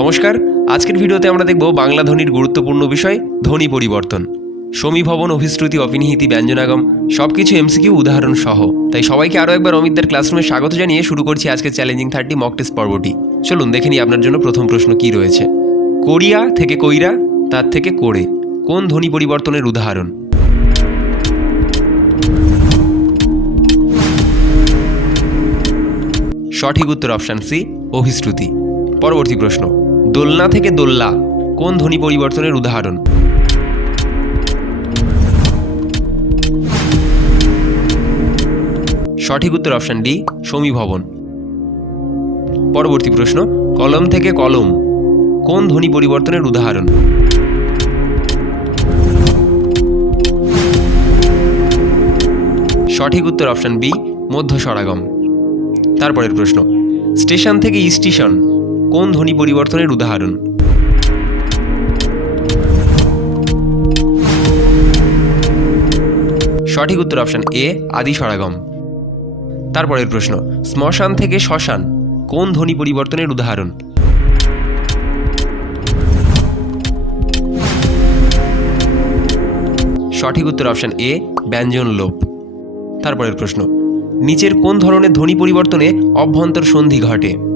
নমস্কার। আজকের ভিডিওতে আমরা দেখব বাংলা ধ্বনির গুরুত্বপূর্ণ বিষয়, ধ্বনি পরিবর্তন। সমীভবন অভিশ্রুতি, অপিনিহিতি ব্যঞ্জনাগম সব কিছু এমসিকিউ উদাহরণ সহ। তাই সবাইকে আরও একবার অমিতদের ক্লাসরুমে স্বাগত জানিয়ে শুরু করছি আজকে চ্যালেঞ্জিং থার্টি মক টেস্ট পর্বটি। চলুন দেখে নিই আপনার জন্য প্রথম প্রশ্ন কি রয়েছে। কোরিয়া থেকে কইরা, তার থেকে করে। কোন ধ্বনি পরিবর্তনের উদাহরণ? সঠিক উত্তর অপশান সি, অভিশ্রুতি। পরবর্তী প্রশ্ন। দোলনা থেকে দোল্লা, কোন ধ্বনি পরিবর্তনের উদাহরণ? সঠিক উত্তর অপশান ডি, সমীভবন। পরবর্তী প্রশ্ন, কলম থেকে কলম, কোন ধ্বনি পরিবর্তনের উদাহরণ? সঠিক উত্তর অপশান বি, মধ্য সরাগম। তারপরের প্রশ্ন, স্টেশন থেকে স্টেশন কোন ধ্বনি পরিবর্তনের উদাহরণ? সঠিক উত্তর অপশন এ আদি সরাগম। তারপরের প্রশ্ন, শ্মশান থেকে শ্মশান, কোন ধ্বনি পরিবর্তনের উদাহরণ? সঠিক উত্তর অপশন এ ব্যঞ্জন লোপ। তারপরের প্রশ্ন, নিচের কোন ধরনের ধ্বনি পরিবর্তনে অভ্যন্তর সন্ধি ঘটে?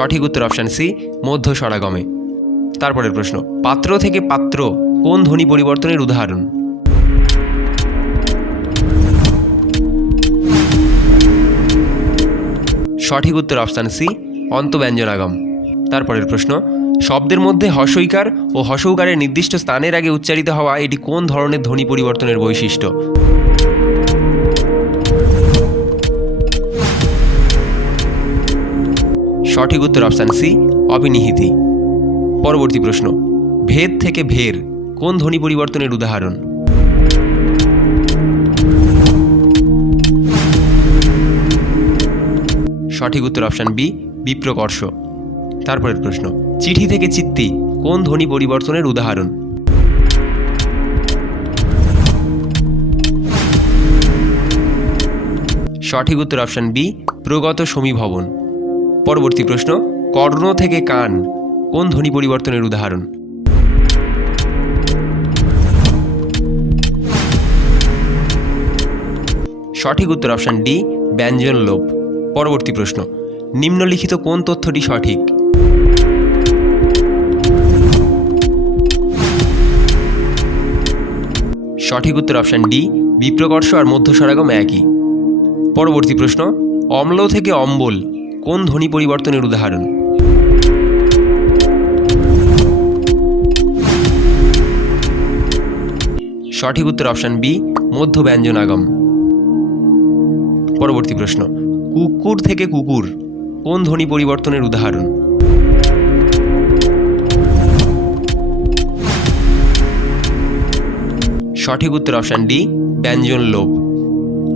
সঠিক উত্তর অপশান সি মধ্য সরাগমে। তারপরের প্রশ্ন, পাত্র থেকে পাত্র কোন ধ্বনি পরিবর্তনের উদাহরণ? সঠিক উত্তর অপশান সি অন্তব্যঞ্জনাগম। তারপরের প্রশ্ন, শব্দের মধ্যে হসইকার ও হসৌকারের নির্দিষ্ট স্থানের আগে উচ্চারিত হওয়া এটি কোন ধরনের ধ্বনি পরিবর্তনের বৈশিষ্ট্য? সঠিক উত্তর অপশান সি অবিনিহিতি। পরবর্তী প্রশ্ন, ভেদ থেকে ভের কোন ধ্বনি পরিবর্তনের উদাহরণ? সঠিক উত্তর অপশান বি বিপ্রকর্ষ। তারপরের প্রশ্ন, চিঠি থেকে চিত্তি কোন ধ্বনি পরিবর্তনের উদাহরণ? সঠিক উত্তর অপশান বি প্রগত সমীভবন। পরবর্তী প্রশ্ন, কর্ণ থেকে কান, কোন ধ্বনি পরিবর্তনের উদাহরণ? সঠিক উত্তর অপশান ডি, ব্যঞ্জন লোপ। পরবর্তী প্রশ্ন, নিম্নলিখিত কোন তথ্যটি সঠিক? সঠিক উত্তর অপশান ডি বিপ্রকর্ষ আর মধ্য সরাগম একই। পরবর্তী প্রশ্ন, অম্ল থেকে অম্বল কোন ধ্বনি পরিবর্তনের উদাহরণ? সঠিক উত্তর অপশান বি, মধ্য ব্যঞ্জনাগম। পরবর্তী প্রশ্ন, কুকুর থেকে কুকুর, কোন ধ্বনি পরিবর্তনের উদাহরণ? সঠিক উত্তর অপশান ডি ব্যঞ্জন লোভ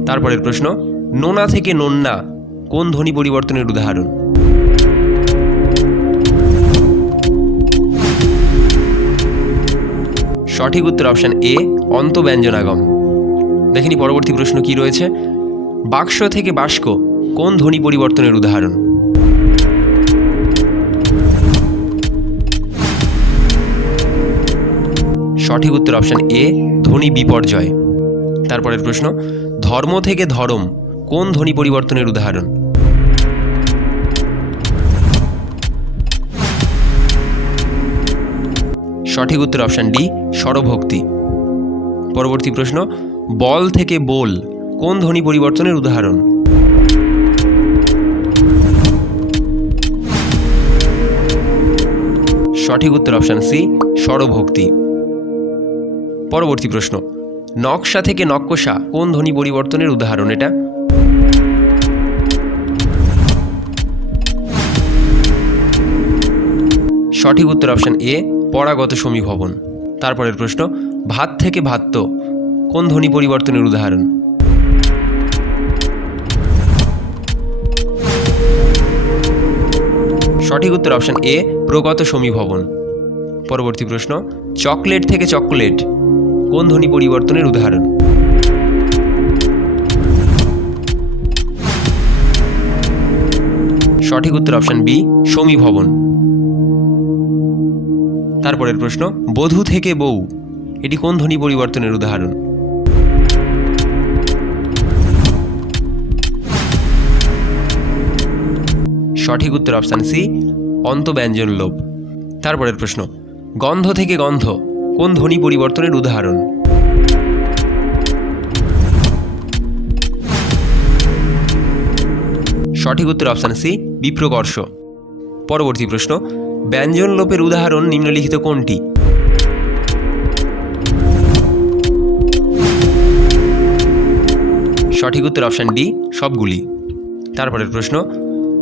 তারপরের প্রশ্ন, নোনা থেকে নন্না কোন ধ্বনি পরিবর্তনের উদাহরণ? সঠিক উত্তর অপশান এ, অন্তব্যঞ্জনাগম। দেখিনি পরবর্তী প্রশ্ন কি রয়েছে? বাক্স থেকে বাস্ক কোন ধ্বনি পরিবর্তনের উদাহরণ? সঠিক উত্তর অপশান এ, ধ্বনি বিপর্যয়। তারপরের প্রশ্ন, ধর্ম থেকে ধরম কোন ধ্বনি পরিবর্তনের উদাহরণ? সঠিক উত্তর অপশান ডি স্বরভক্তি পরবর্তী প্রশ্ন, বল থেকে বোল, কোন ধ্বনি পরিবর্তনের উদাহরণ? সঠিক উত্তর অপশান সি স্বরভক্তি পরবর্তী প্রশ্ন, নকশা থেকে নকশা কোন ধ্বনি পরিবর্তনের উদাহরণ এটা? সঠিক উত্তর অপশান এ পরাগত সমীভবন। তারপরের প্রশ্ন, ভাত থেকে ভাত্য কোন ধ্বনি পরিবর্তনের উদাহরণ? সঠিক উত্তর অপশান এ প্রগত সমীভবন। পরবর্তী প্রশ্ন, চকলেট থেকে চকোলেট, কোন ধ্বনি পরিবর্তনের উদাহরণ? সঠিক উত্তর অপশান বি সমীভবন। তারপরের প্রশ্ন, বধূ থেকে বউ, এটি কোন ধ্বনি পরিবর্তনের উদাহরণ? সঠিক উত্তর অপশান সি, অন্তব্যঞ্জন লোভ তারপরের প্রশ্ন, গন্ধ থেকে গন্ধ, কোন ধ্বনি পরিবর্তনের উদাহরণ? সঠিক উত্তর অপশান সি, বিপ্রকর্ষ। পরবর্তী প্রশ্ন ব্যঞ্জন লোপের উদাহরণ নিম্নলিখিত কোনটি? সঠিক উত্তর অপশান ডি, সবগুলি। তারপরের প্রশ্ন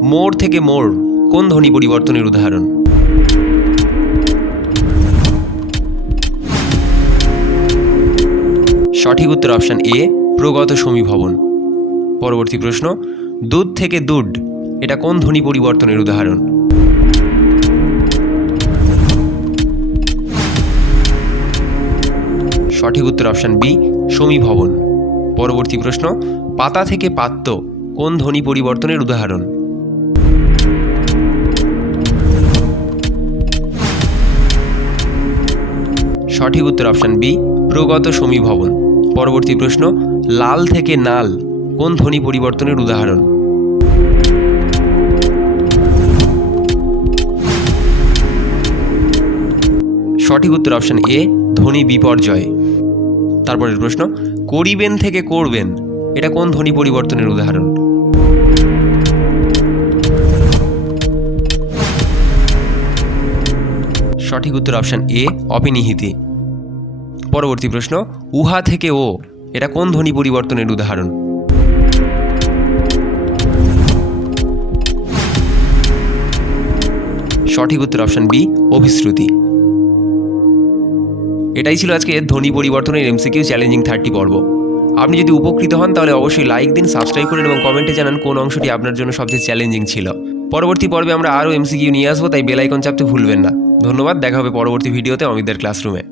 মোর থেকে মোর কোন ধ্বনি পরিবর্তনের উদাহরণ? সঠিক উত্তর অপশান এ, প্রগত সমীভবন। পরবর্তী প্রশ্ন, দুধ থেকে দুড এটা কোন ধ্বনি পরিবর্তনের উদাহরণ? সঠিক উত্তর অপশান বি সমীভবন পরবর্তী প্রশ্ন, পাতা থেকে পাত্য কোন ধ্বনি পরিবর্তনের উদাহরণ? সঠিক উত্তর অপশান বি প্রগত সমীভবন পরবর্তী প্রশ্ন, লাল থেকে নাল কোন ধ্বনি পরিবর্তনের উদাহরণ? সঠিক উত্তর অপশান এ ধ্বনি বিপর্যয়। তারপরের প্রশ্ন, করিবেন থেকে করবেন, এটা কোন ধ্বনি পরিবর্তনের উদাহরণ? সঠিক উত্তর অপশান এ অপিনিহিতি। পরবর্তী প্রশ্ন, উহা থেকে ও, এটা কোন ধ্বনি পরিবর্তনের উদাহরণ? সঠিক উত্তর অপশান বি অভিশ্রুতি। এটাই ছিল আজকে ধ্বনি পরিবর্তনের এমসিকিউ চ্যালেঞ্জিং থার্টি পর্ব। আপনি যদি উপকৃত হন, তাহলে অবশ্যই লাইক দিন সাবস্ক্রাইব করুন এবং কমেন্টে জানান কোন অংশটি আপনার জন্য সবচেয়ে চ্যালেঞ্জিং ছিল। পরবর্তী পর্বে আমরা আরও এমসিকিউ নিয়ে আসব, তাই বেলাইকন চাপতে ভুলবেন না। ধন্যবাদ, দেখা হবে পরবর্তী ভিডিওতে অমিতদের ক্লাসরুমে